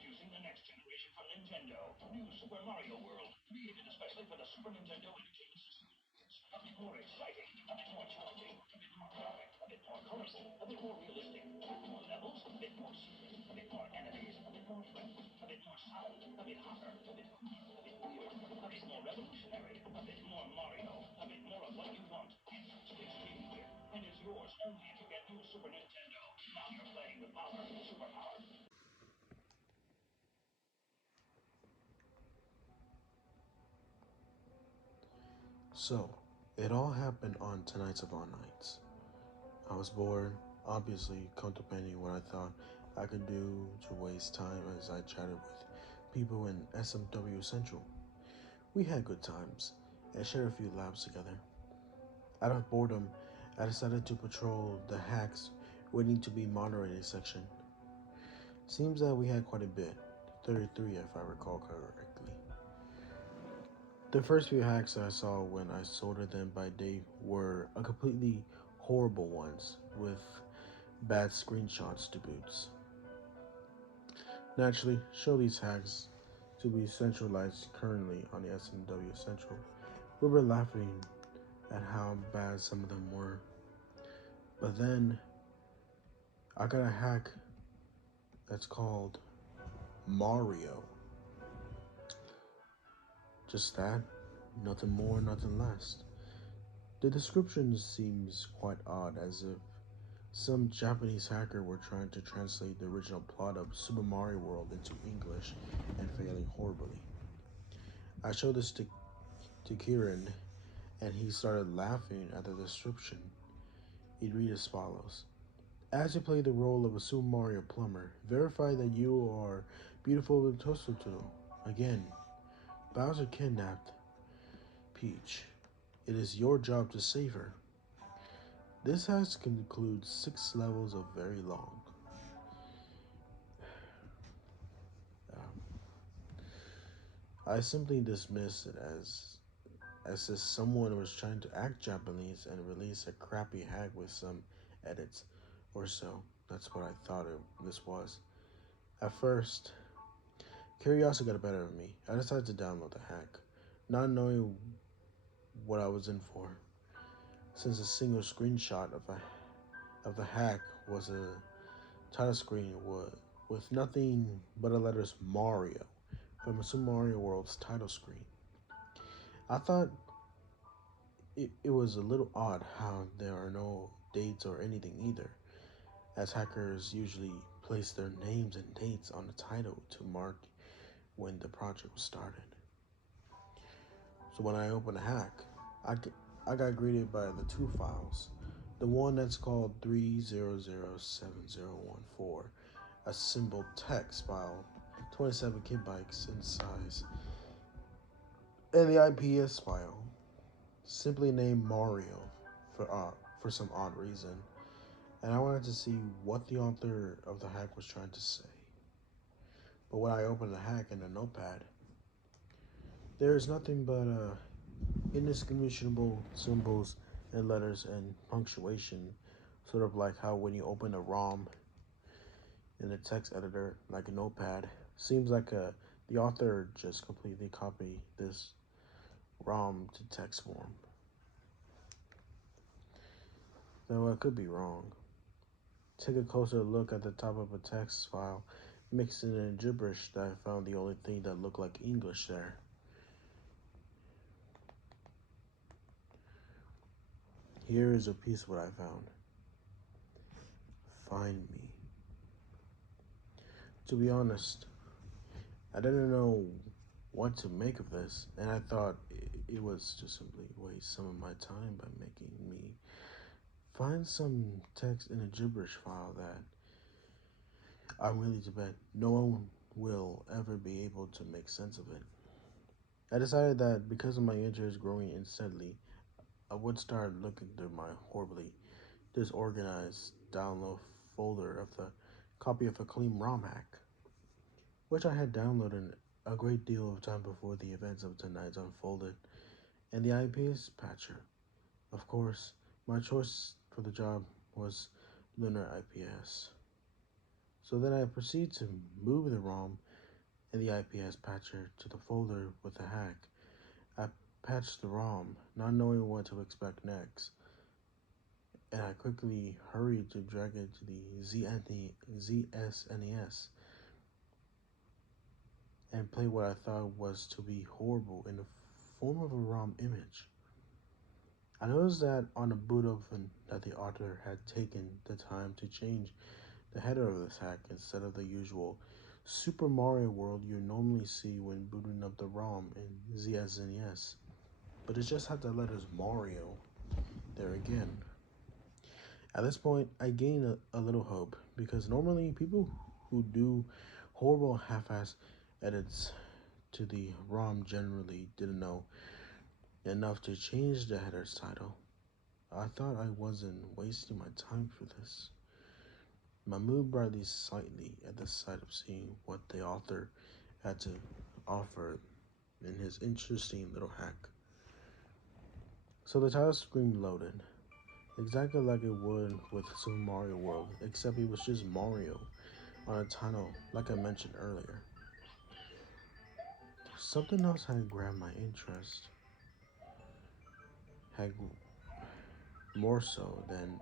Introducing the next generation from Nintendo, New Super Mario World, created especially for the Super Nintendo Entertainment System. A bit more exciting, a bit more challenging, a bit more graphic, a bit more colorful, a bit more realistic, a bit more levels, a bit more secret, a bit more enemies, a bit more friends, a bit more sound, a bit hotter, a bit cooler, a bit weird, a bit more revolutionary, a bit more Mario, a bit more of what you want. It's 16 bit, and it's yours only if you get new Super Nintendo. Now you're playing with power, super power. So, it all happened on tonight's of all nights. I was bored, obviously contemplating what I thought I could do to waste time as I chatted with people in SMW Central. We had good times and shared a few laps together. Out of boredom, I decided to patrol the hacks waiting to be moderated section. Seems that we had quite a bit, 33 if I recall correctly. The first few hacks I saw when I sorted them by date were a completely horrible ones with bad screenshots to boots. Naturally, show these hacks to be centralized currently on the SMW Central. We were laughing at how bad some of them were. But then I got a hack that's called Mario. Just that, nothing more, nothing less. The description seems quite odd, as if some Japanese hacker were trying to translate the original plot of Super Mario World into English and failing horribly. I showed this to Kieran, and he started laughing at the description. It read as follows: as you play the role of a Super Mario plumber, verify that you are beautiful with Toaster Tool. Again, Bowser kidnapped Peach. It is your job to save her. This has concludes 6 levels of very long. I simply dismiss it as if someone was trying to act Japanese and release a crappy hack with some edits or so. That's what I thought this was. At first, curiosity got the better of me. I decided to download the hack, not knowing what I was in for, since a single screenshot of the hack was a title screen with nothing but the letters Mario from Super Mario World's title screen. I thought it was a little odd how there are no dates or anything either, as hackers usually place their names and dates on the title to mark when the project was started. So when I opened the hack, I got greeted by the two files. The one that's called 3007014, a symbol text file, 27 kilobytes in size, and the IPS file, simply named Mario for some odd reason. And I wanted to see what the author of the hack was trying to say. But when I opened the hack in the notepad, there is nothing but indistinguishable symbols and letters and punctuation, sort of like how when you open a ROM in a text editor, like a notepad, seems like the author just completely copied this ROM to text form. Though I could be wrong. Take a closer look at the top of a text file, mixed in gibberish that I found the only thing that looked like English there. Here is a piece of what I found. Find me. To be honest, I didn't know what to make of this, and I thought it was to simply waste some of my time by making me find some text in a gibberish file that I'm willing to bet no one will ever be able to make sense of it. I decided that because of my interest growing steadily, I would start looking through my horribly disorganized download folder of the copy of a clean ROM hack, which I had downloaded a great deal of time before the events of tonight unfolded, and the IPS patcher. Of course, my choice for the job was Lunar IPS. So then I proceed to move the ROM and the IPS patcher to the folder with the hack. I patched the ROM, not knowing what to expect next, and I quickly hurried to drag it to the ZSNES and play what I thought was to be horrible in the form of a ROM image. I noticed that on the boot open that the author had taken the time to change the header of this hack instead of the usual Super Mario World you normally see when booting up the ROM in ZSNES, but it just had the letters Mario there again. At this point, I gained a little hope because normally people who do horrible half ass edits to the ROM generally didn't know enough to change the header's title. I thought I wasn't wasting my time for this. My mood brightened slightly at the sight of seeing what the author had to offer in his interesting little hack. So the title screen loaded, exactly like it would with Super Mario World, except it was just Mario on a title, like I mentioned earlier. Something else had grabbed my interest, had more so than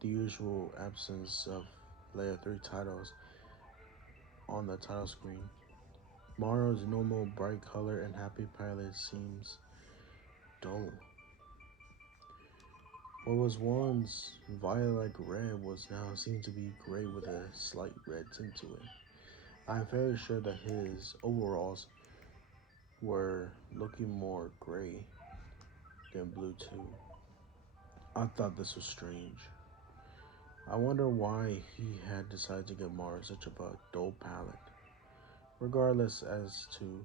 the usual absence of layer 3 titles on the title screen. Mario's normal bright color and happy palette seems dull. What was once violet red was now seen to be gray with a slight red tint to it. I'm fairly sure that his overalls were looking more gray than blue too. I thought this was strange. I wonder why he had decided to give Mario such a dull palette. Regardless as to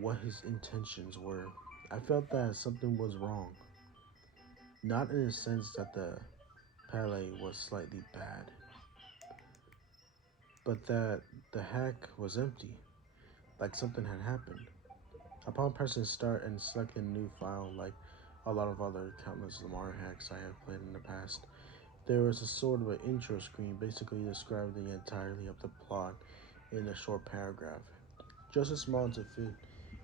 what his intentions were, I felt that something was wrong. Not in the sense that the palette was slightly bad, but that the hack was empty, like something had happened. Upon pressing start and selecting a new file, like a lot of other countless Mario hacks I have played in the past, there was a sort of an intro screen basically describing the entirety of the plot in a short paragraph, just as small to fit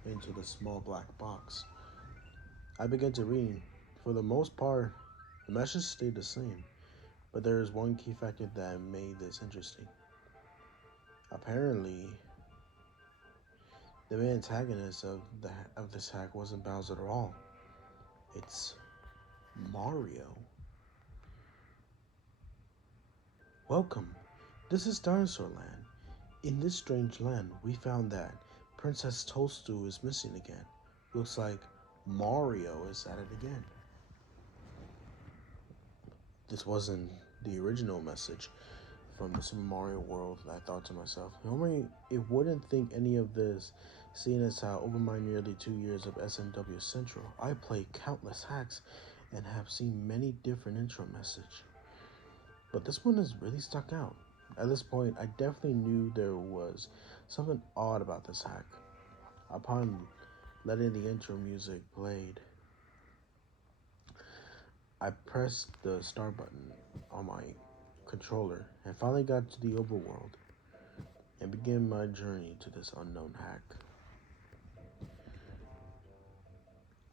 into the small black box. I began to read. For the most part, the message stayed the same, but there is one key factor that made this interesting. Apparently, the main antagonist of this hack wasn't Bowser at all. It's Mario. Welcome. This is Dinosaur Land. In this strange land, we found that Princess Toadstool is missing again. Looks like Mario is at it again. This wasn't the original message from the Super Mario World. I thought to myself, normally it wouldn't think any of this, seeing as how over my nearly 2 years of SMW Central, I played countless hacks and have seen many different intro messages. But this one has really stuck out. At this point, I definitely knew there was something odd about this hack. Upon letting the intro music played, I pressed the start button on my controller and finally got to the overworld and began my journey to this unknown hack.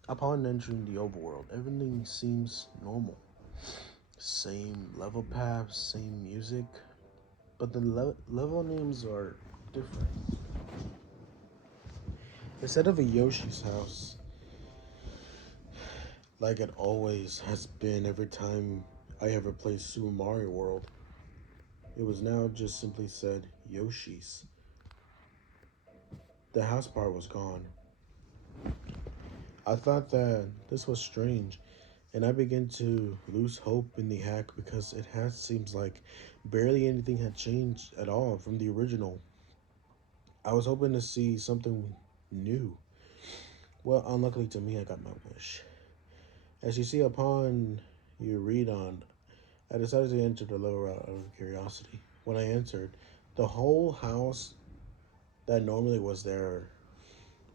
Upon entering the overworld, everything seems normal. Same level paths, same music, but the level names are different. Instead of a Yoshi's house, like it always has been every time I ever played Super Mario World, it was now just simply said Yoshi's. The house part was gone. I thought that this was strange, and I began to lose hope in the hack because it has seems like barely anything had changed at all from the original. I was hoping to see something new. Well, unluckily to me, I got my wish. As you see upon your read on, I decided to enter the lower route out of curiosity. When I entered, the whole house that normally was there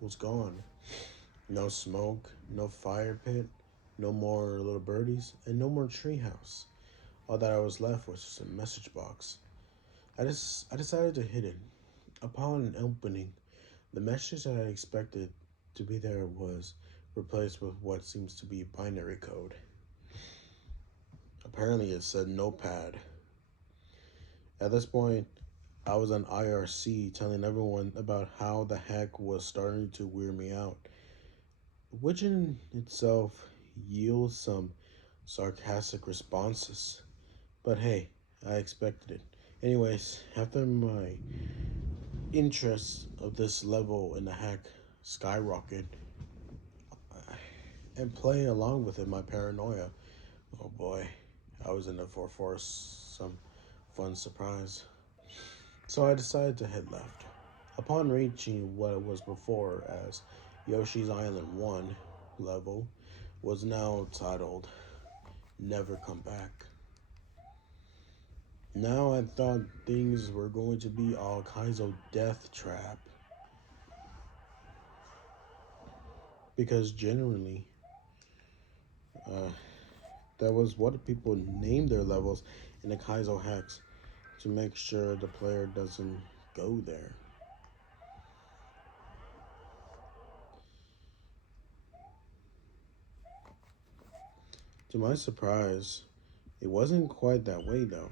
was gone. No smoke, no fire pit, no more little birdies, and no more treehouse. All that I was left was just a message box. I decided to hit it. Upon opening, The message that I expected to be there was replaced with what seems to be binary code. Apparently, it said notepad. At this point, I was on IRC telling everyone about how the hack was starting to weird me out, which in itself yields some sarcastic responses. But hey, I expected it. Anyways, after my interest of this level in the hack skyrocket and playing along with it, my paranoia, oh boy, I was in it for some fun surprise. So I decided to head left. Upon reaching what it was before as Yoshi's Island 1 level, was now titled Never Come Back. Now I thought things were going to be all kinds of death trap, because generally, uh, that was what people named their levels in the Kaizo hacks to make sure the player doesn't go there. To my surprise, it wasn't quite that way though.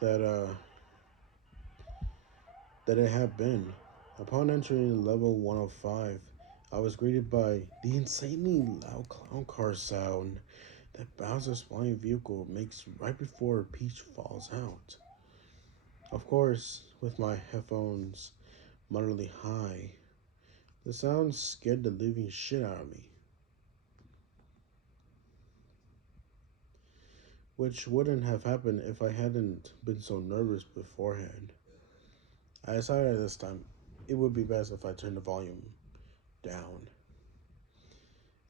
That that it had been. Upon entering level 105, I was greeted by the insanely loud clown car sound that Bowser's flying vehicle makes right before Peach falls out. Of course, with my headphones moderately high, the sound scared the living shit out of me, which wouldn't have happened if I hadn't been so nervous beforehand. I decided this time it would be best if I turned the volume down,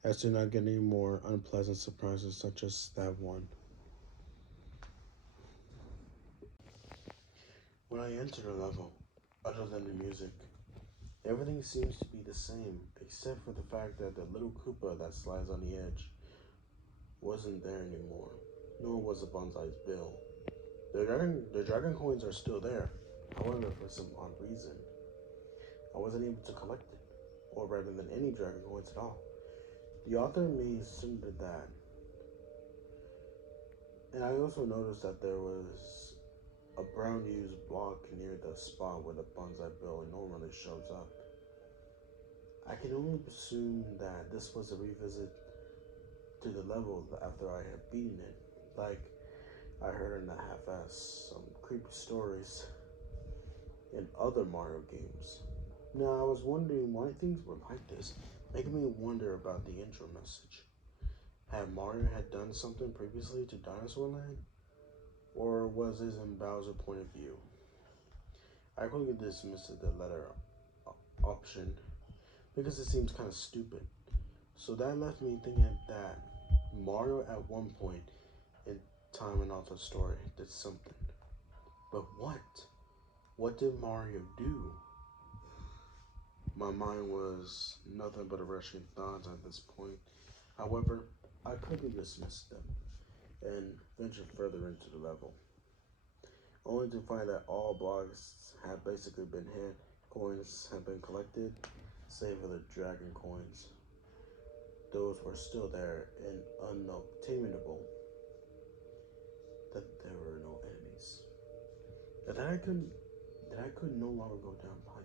as to not get any more unpleasant surprises such as that one. When I entered a level, other than the music, everything seems to be the same, except for the fact that the little Koopa that slides on the edge wasn't there anymore, nor was the Bonsai's bill. The dragon coins are still there. However, for some odd reason, I wasn't able to collect it, or rather than any dragon coins at all. The author made certain that, and I also noticed that there was a brown used block near the spot where the bonsai bill normally shows up. I can only assume that this was a revisit to the level after I had beaten it, like I heard in the half-ass some creepy stories in other Mario games. Now I was wondering why things were like this, making me wonder about the intro message. Had Mario had done something previously to Dinosaur Land, or was this in Bowser's point of view? I quickly dismissed the letter option because it seems kind of stupid. So that left me thinking that Mario at one point in time and author story did something. But what? What did Mario do? My mind was nothing but a rushing thoughts at this point. However, I quickly dismissed them and ventured further into the level, only to find that all blocks had basically been hit, coins had been collected, save for the dragon coins. Those were still there and unobtainable, that there were no enemies. And that I could no longer go down pipes.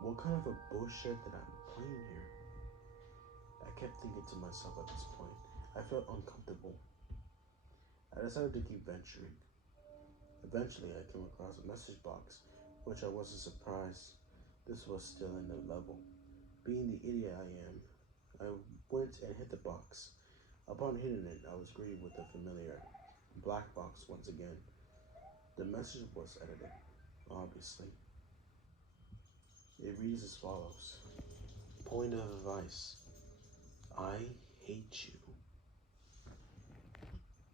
What kind of a bullshit that I'm playing here? I kept thinking to myself at this point. I felt uncomfortable. I decided to keep venturing. Eventually, I came across a message box, which I wasn't surprised this was still in the level. Being the idiot I am, I went and hit the box. Upon hitting it, I was greeted with a familiar black box once again. The message was edited, obviously. It reads as follows: Point of advice: I hate you.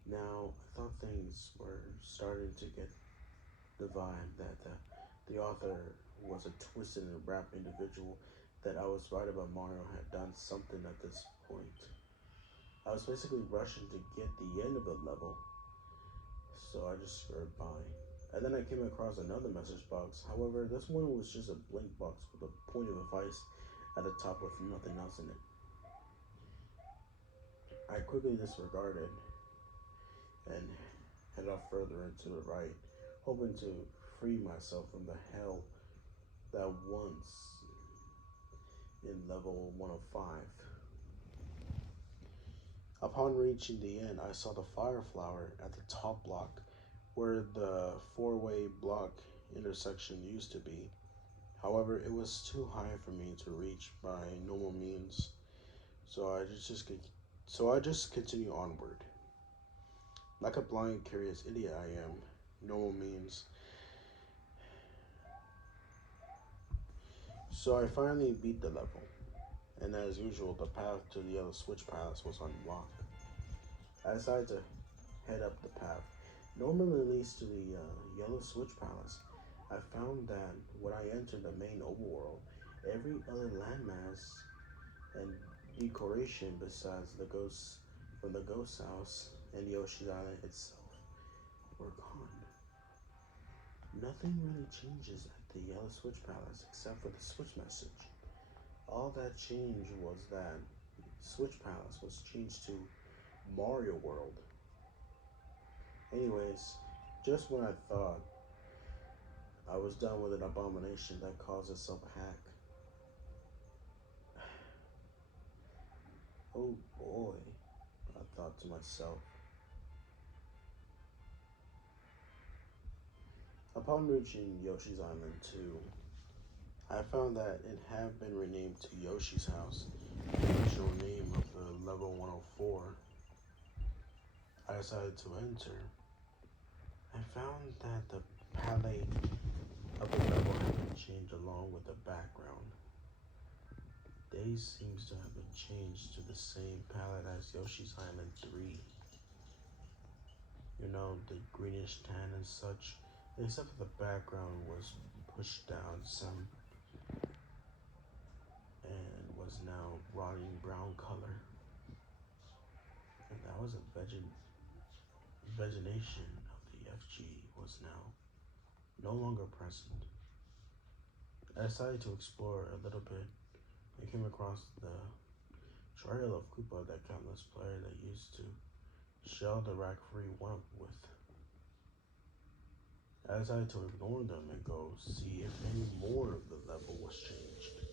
Now, I thought things were starting to get the vibe that the author was a twisted and rap individual, that I was right about Mario had done something at this point. I was basically rushing to get the end of the level, so I just scurried by. And then I came across another message box. However, this one was just a blank box with a point of advice at the top with nothing else in it. I quickly disregarded and head off further into the right, hoping to free myself from the hell that once in level 105. Upon reaching the end, I saw the fire flower at the top block where the four-way block intersection used to be. However, it was too high for me to reach by normal means, so I just continue onward. Like a blind, curious idiot I am, normal means. So I finally beat the level, and as usual, the path to the Yellow Switch Palace was unlocked. I decided to head up the path. Normally leads to the Yellow Switch Palace. I found that when I entered the main overworld, every other landmass and decoration besides the ghosts from the ghost house and Yoshi's Island itself were gone. Nothing really changes at the Yellow Switch Palace except for the Switch message. All that changed was that Switch Palace was changed to Mario World. Anyways, just when I thought I was done with an abomination that calls itself a hack, oh boy, I thought to myself. Upon reaching Yoshi's Island 2, I found that it had been renamed to Yoshi's House, the original name of the level 104. I decided to enter. I found that the palette of the level had been changed along with the background. Days seems to have been changed to the same palette as Yoshi's Island 3. You know, the greenish tan and such, except for the background was pushed down some and was now rotting brown color. And that was a vegetation of the FG was now no longer present. I decided to explore a little bit and came across the trail of Koopa that countless players that used to shell the rack free one up with. I decided to ignore them and go see if any more of the level was changed.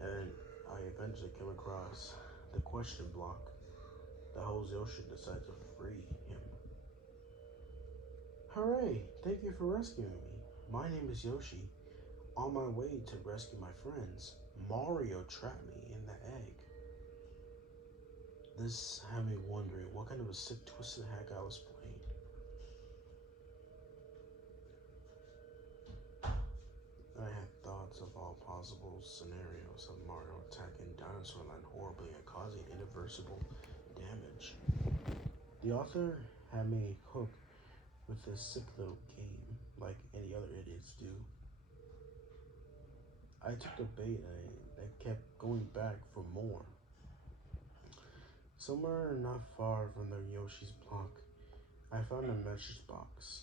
And I eventually came across the question block that holds Yoshi decided to free him. Hooray! Thank you for rescuing me. My name is Yoshi. On my way to rescue my friends, Mario trapped me in the egg. This had me wondering what kind of a sick, twisted hack I was playing. I had thoughts of all possible scenarios of Mario attacking Dinosaur Land horribly and causing irreversible damage. The author had me hooked with this sick little game, like any other idiots do. I took the bait and I kept going back for more. Somewhere not far from the Yoshi's block, I found a message box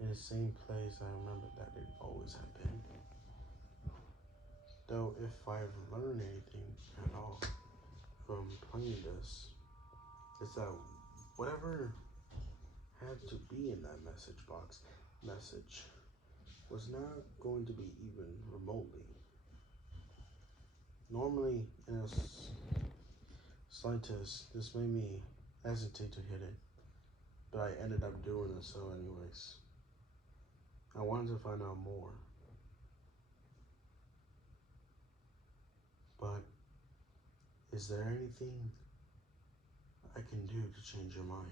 in the same place I remember that it always had been. Though if I've learned anything at all from playing this, it's that whatever had to be in that message box message was not going to be even remotely. Normally, in a slightest, this made me hesitate to hit it, but I ended up doing it so anyways. I wanted to find out more, but is there anything I can do to change your mind?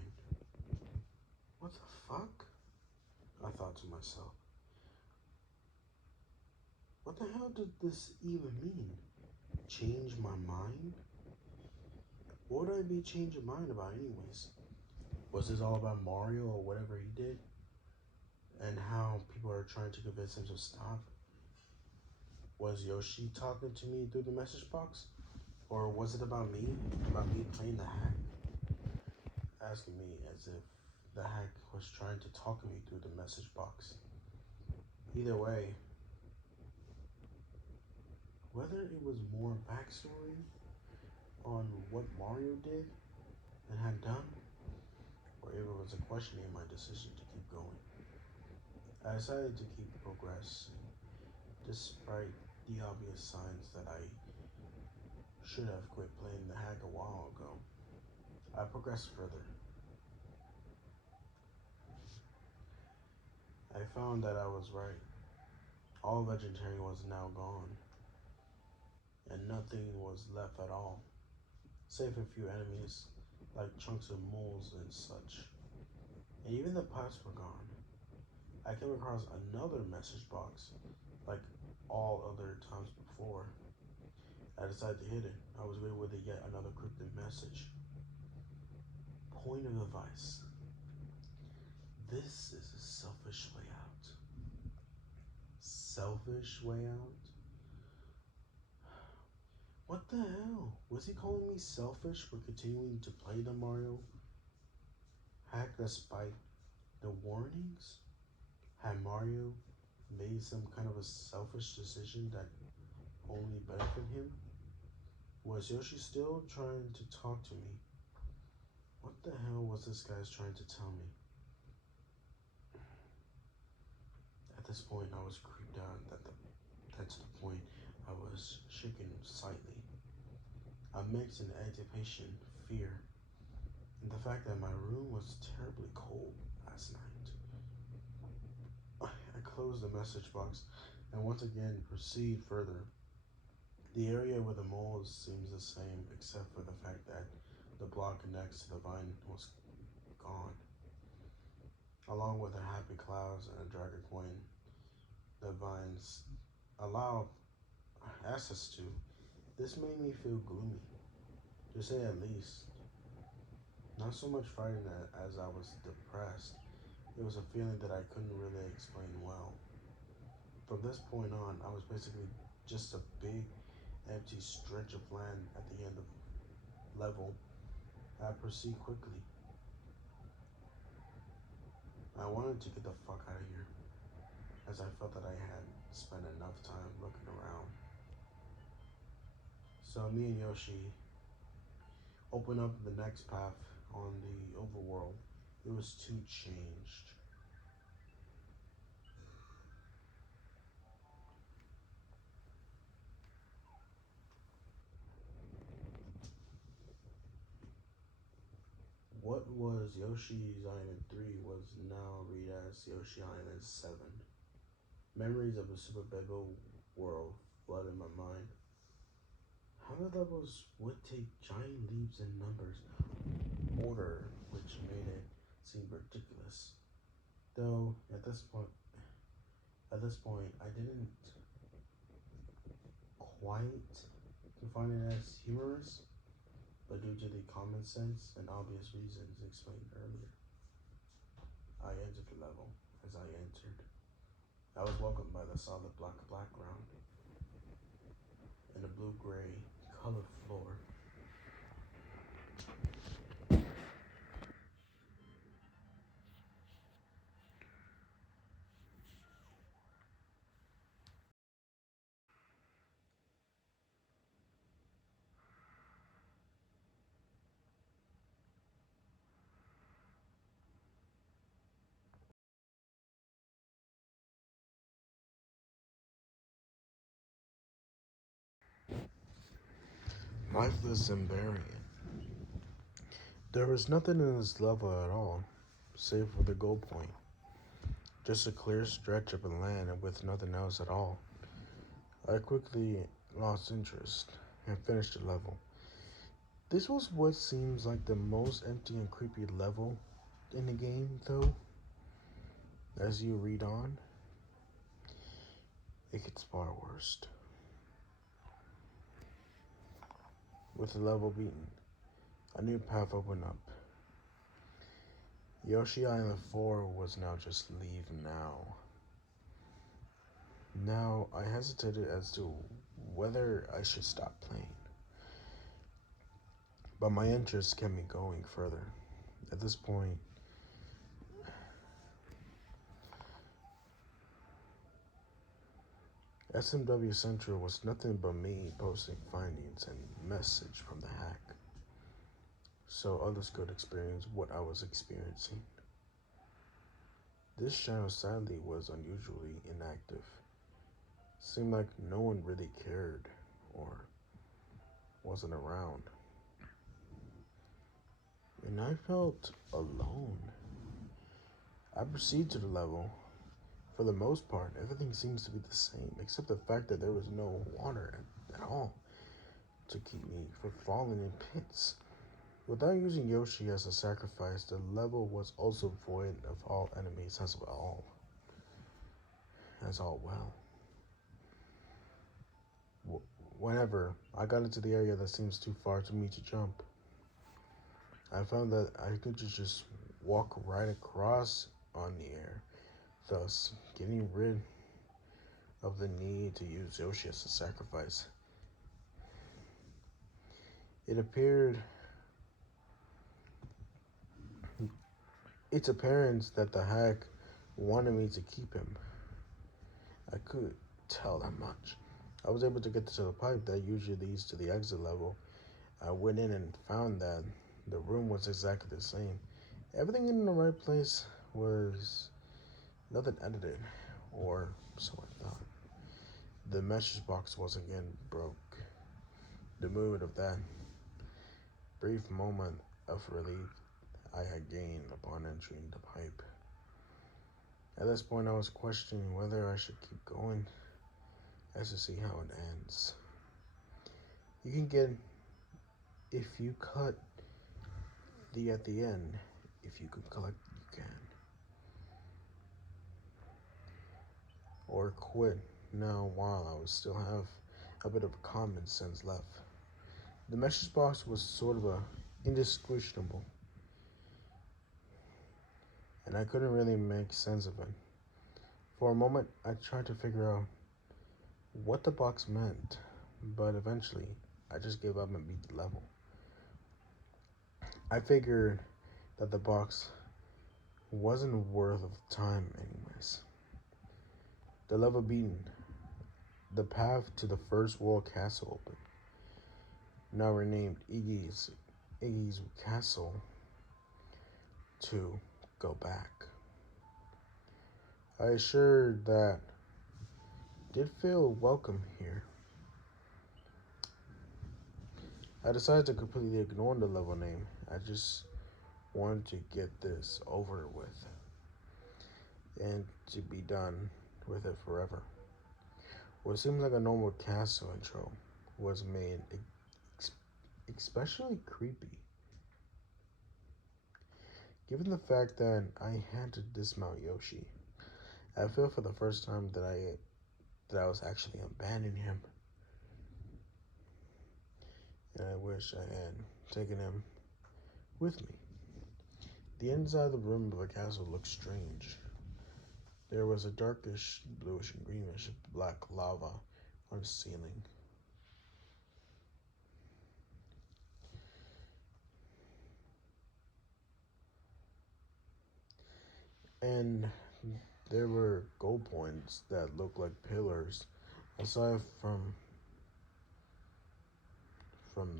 What the fuck? I thought to myself. What the hell did this even mean? Change my mind? What would I be changing mind about anyways? Was this all about Mario or whatever he did? And how people are trying to convince him to stop? Was Yoshi talking to me through the message box? Or was it about me? About me playing the hack? Asking me as if the hack was trying to talk me through the message box. Either way, whether it was more backstory on what Mario did and had done, or if it was a questioning my decision to keep going, I decided to keep progressing, despite the obvious signs that I should have quit playing the hack a while ago. I progressed further. I found that I was right. All vegetarian was now gone, and nothing was left at all, save a few enemies like chunks of moles and such. And even the pipes were gone. I came across another message box, like all other times before. I decided to hit it. I was greeted with yet another cryptic message. Point of advice. This is a selfish way out. Selfish way out? What the hell? Was he calling me selfish for continuing to play the Mario hack despite the warnings? Had Mario made some kind of a selfish decision that only benefited him? Was Yoshi still trying to talk to me? What the hell was this guy trying to tell me? At this point, I was creeped out to the point I was shaken slightly. A mix in anticipation, fear, and the fact that my room was terribly cold last night. I closed the message box and once again proceed further. The area where the moles seems the same except for the fact that the block next to the vine was gone. Along with the happy clouds and a dragon coin the vines allow access to, this made me feel gloomy, to say at least. Not so much frightened as I was depressed. It was a feeling that I couldn't really explain well. From this point on, I was basically just a big, empty stretch of land at the end of level. I proceed quickly. I wanted to get the fuck out of here, as I felt that I had spent enough time looking around. So me and Yoshi opened up the next path on the overworld. It was too changed. What was Yoshi's Island 3 was now read as Yoshi Island 7. Memories of the Super Bebo world flooded my mind. How the levels would take giant leaps in numbers order, which made it seem ridiculous. Though at this point, I didn't quite find it as humorous, but due to the common sense and obvious reasons explained earlier, I entered the level. As I entered, I was welcomed by the solid black background and the blue-gray colored floor. Lifeless and barren. There was nothing in this level at all, save for the goal point. Just a clear stretch of land and with nothing else at all. I quickly lost interest and finished the level. This was what seems like the most empty and creepy level in the game, though. As you read on, it gets far worse. With the level beaten, a new path opened up. Yoshi Island 4 was now just leave now. Now, I hesitated as to whether I should stop playing, but my interest kept me going further. At this point, SMW Central was nothing but me posting findings and message from the hack, so others could experience what I was experiencing. This channel sadly was unusually inactive. Seemed like no one really cared or wasn't around. And I felt alone. I proceeded to the level. For the most part, everything seems to be the same, except the fact that there was no water at all to keep me from falling in pits. Without using Yoshi as a sacrifice, the level was also void of all enemies as all well. Whenever I got into the area that seems too far to me to jump, I found that I could just walk right across on the air, thus getting rid of the need to use Yoshi as a sacrifice. It appeared It's apparent that the hack wanted me to keep him. I could tell that much. I was able to get to the pipe that usually leads to the exit level. I went in and found that the room was exactly the same. Everything in the right place, was nothing edited, or so I thought. The message box was again broke. The mood of that brief moment of relief I had gained upon entering the pipe. At this point, I was questioning whether I should keep going as to see how it ends. You can get, if you cut the at the end, if you can collect, you can. Or quit now while I would still have a bit of common sense left. The message box was sort of indistinguishable, and I couldn't really make sense of it. For a moment, I tried to figure out what the box meant, but eventually, I just gave up and beat the level. I figured that the box wasn't worth of time anyways. The level beaten, the path to the first world castle open, now renamed Iggy's Castle, to go back. I assured that did feel welcome here. I decided to completely ignore the level name. I just wanted to get this over with and to be done with it forever. What seemed like a normal castle intro was made especially creepy, given the fact that I had to dismount Yoshi. I felt for the first time that I was actually abandoning him, and I wish I had taken him with me. The inside of the room of the castle looked strange. There was a darkish bluish and greenish black lava on the ceiling. And there were gold points that looked like pillars. Aside from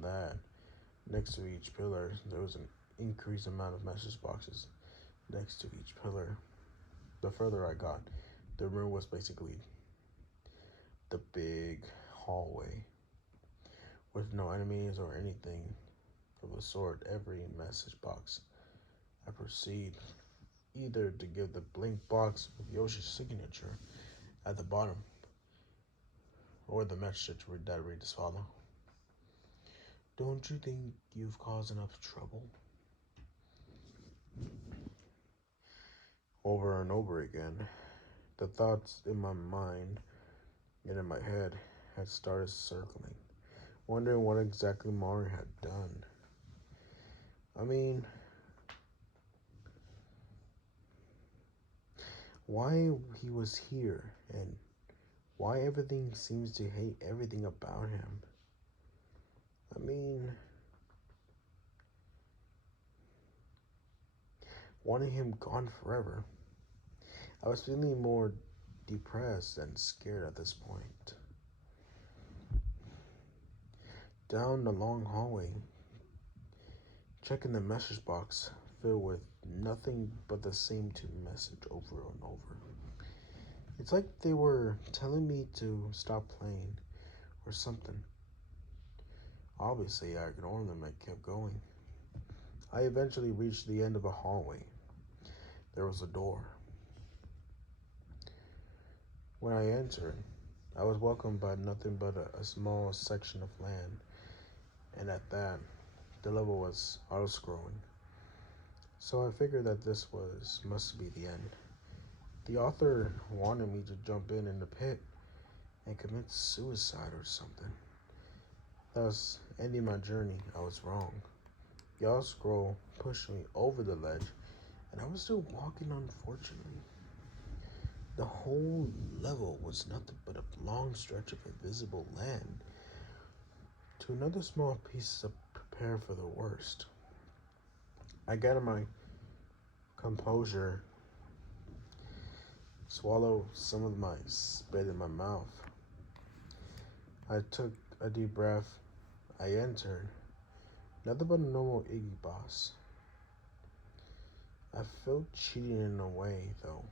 that, next to each pillar, there was an increased amount of message boxes next to each pillar. The further I got, the room was basically the big hallway with no enemies or anything of the sort. Every message box I proceed either to give the blank box with Yoshi's signature at the bottom, or the message that reads as follows: "Don't you think you've caused enough trouble?" Over and over again, the thoughts in my mind and in my head had started circling, wondering what exactly Mario had done. I mean, why he was here, and why everything seems to hate everything about him. I mean, wanting him gone forever. I was feeling more depressed and scared at this point. Down the long hallway, checking the message box filled with nothing but the same two messages over and over. It's like they were telling me to stop playing or something. Obviously, I ignored them and kept going. I eventually reached the end of a hallway. There was a door. When I entered, I was welcomed by nothing but a small section of land, and at that, the level was auto-scrolling. So I figured that this must be the end. The author wanted me to jump in the pit and commit suicide or something. Thus, ending my journey, I was wrong. The auto-scroll pushed me over the ledge, and I was still walking unfortunately. The whole level was nothing but a long stretch of invisible land to another small piece to prepare for the worst. I gathered my composure, swallowed some of my spit in my mouth. I took a deep breath. I entered. Nothing but a normal Iggy boss. I felt cheating in a way, though.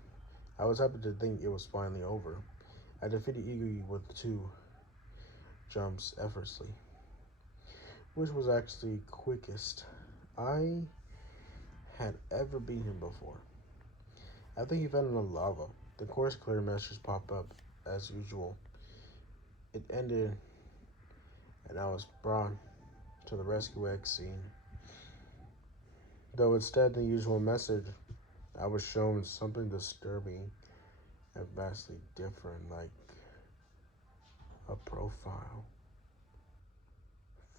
I was happy to think it was finally over. I defeated Iggy with 2 jumps effortlessly, which was actually quickest I had ever beaten him before. After he fell in the lava, the course clear message popped up as usual. It ended, and I was brought to the rescue X scene. Though instead the usual message, I was shown something disturbing and vastly different, like a profile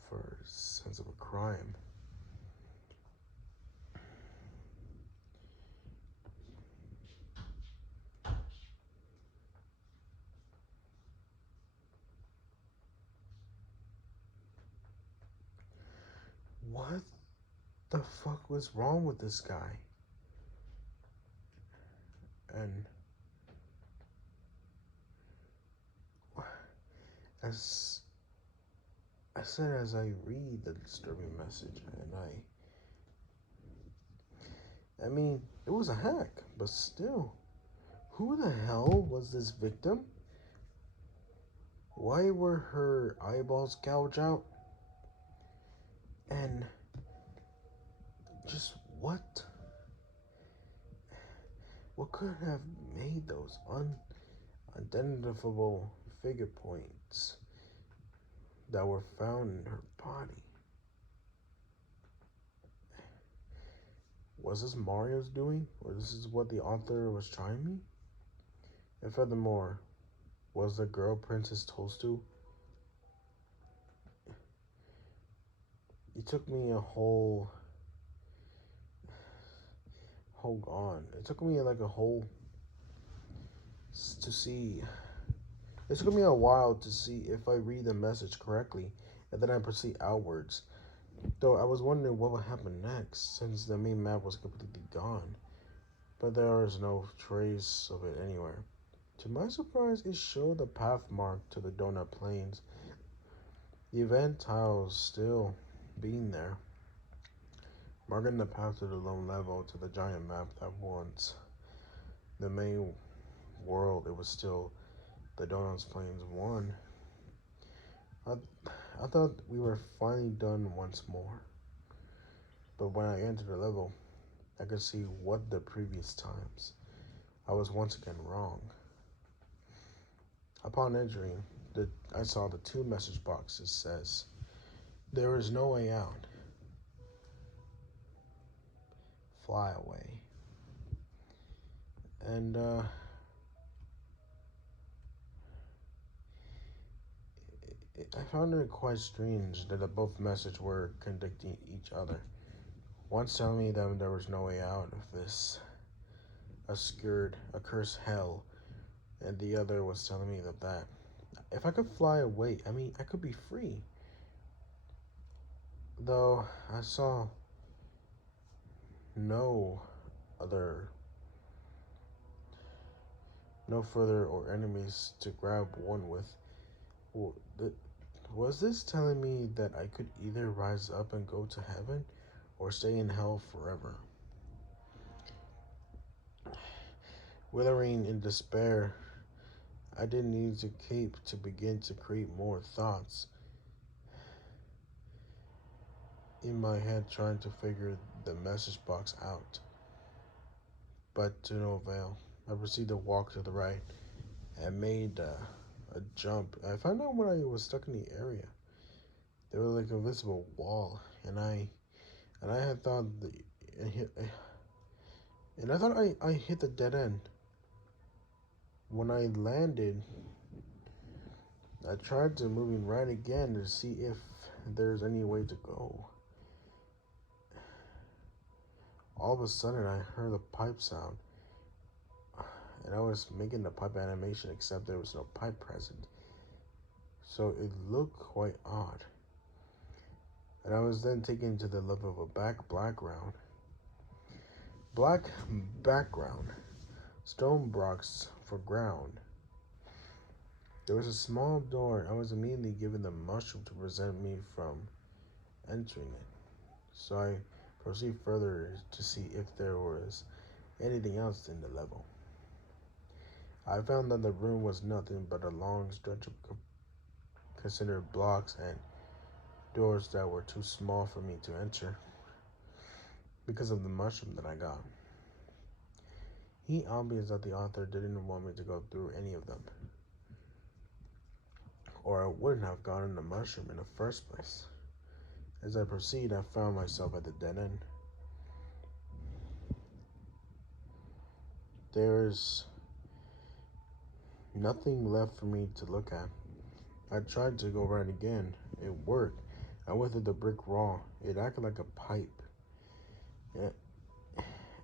for sense of a crime. What the fuck was wrong with this guy? And as as I read the disturbing message, and I mean, it was a hack, but still, who the hell was this victim? Why were her eyeballs gouged out? And just what could have made those unidentifiable figure points that were found in her body? Was this Mario's doing, or this is what the author was trying me? And furthermore, was the girl Princess Toadstool? It took me a hold on. It took me like a whole to see. It took me a while to see if I read the message correctly, and then I proceed outwards. Though I was wondering what would happen next, since the main map was completely gone. But there is no trace of it anywhere. To my surprise, it showed the path mark to the Donut Plains. The event tiles still being there, marking the path to the lone level to the giant map that once the main world. It was still the Donuts Plains 1. I, I thought we were finally done once more. But when I entered the level, I could see what the previous times. I was once again wrong. Upon entering, I saw the 2 message boxes says, "There is no way out. Fly away." And I found it quite strange that the both messages were contradicting each other. Once telling me that there was no way out of this accursed hell, and the other was telling me that if I could fly away, I mean, I could be free. Though I saw no other no further or enemies to grab one with. W- th- Was this telling me that I could either rise up and go to heaven or stay in hell forever? Withering in despair, I didn't need to cape to begin to create more thoughts in my head trying to figure the message box out. But to no avail. I proceeded to walk to the right and made a jump. I found out when I was stuck in the area. There was like a visible wall, and I had thought and I thought I hit the dead end. When I landed, I tried to moving right again to see if there's any way to go. All of a sudden, I heard a pipe sound, and I was making the pipe animation, except there was no pipe present. So it looked quite odd. And I was then taken to the level of a black background, stone blocks for ground. There was a small door, and I was immediately given the mushroom to prevent me from entering it. So I proceeded further to see if there was anything else in the level. I found that the room was nothing but a long stretch of considered blocks and doors that were too small for me to enter because of the mushroom that I got. He obvious that the author didn't want me to go through any of them, or I wouldn't have gotten the mushroom in the first place. As I proceed, I found myself at the dead end. There is nothing left for me to look at. I tried to go right again. It worked. I went through the brick wall. It acted like a pipe. Yeah.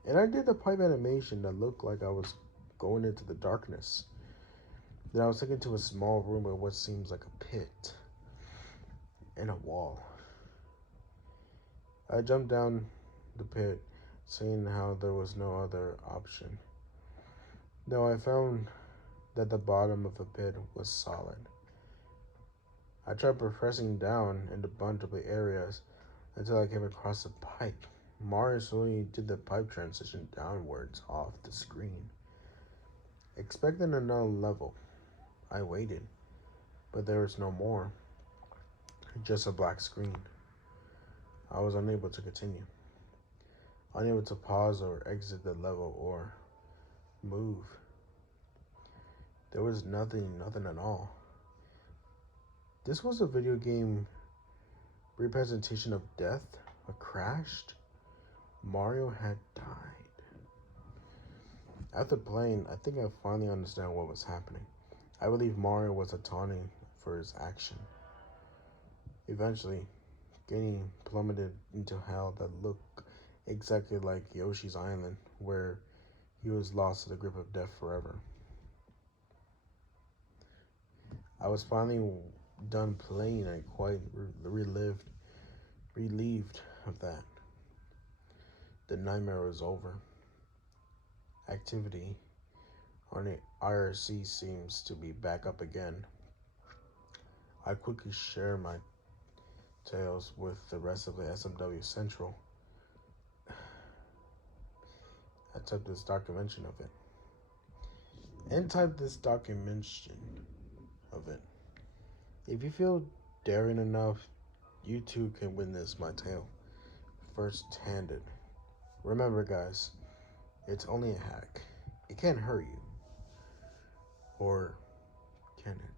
And I did the pipe animation that looked like I was going into the darkness. Then I was taken to a small room with what seems like a pit and a wall. I jumped down the pit, seeing how there was no other option. Though I found that the bottom of the pit was solid. I tried pressing down in a bunch of the areas until I came across a pipe. Mario slowly did the pipe transition downwards off the screen. Expecting another level, I waited, but there was no more, just a black screen. I was unable to continue, unable to pause or exit the level or move. There was nothing at all. This was a video game representation of death, a crashed. Mario had died. After playing, I think I finally understand what was happening. I believe Mario was taunting for his action. Eventually, getting plummeted into hell that looked exactly like Yoshi's Island, where he was lost to the grip of death forever. I was finally done playing and quite relieved of that. The nightmare was over. Activity on the IRC seems to be back up again. I quickly share my tales with the rest of the SMW Central. I typed this documentation of it. And type this documentation of it. If you feel daring enough, you too can witness my tale first-handed. Remember, guys, it's only a hack. It can't hurt you. Or can it?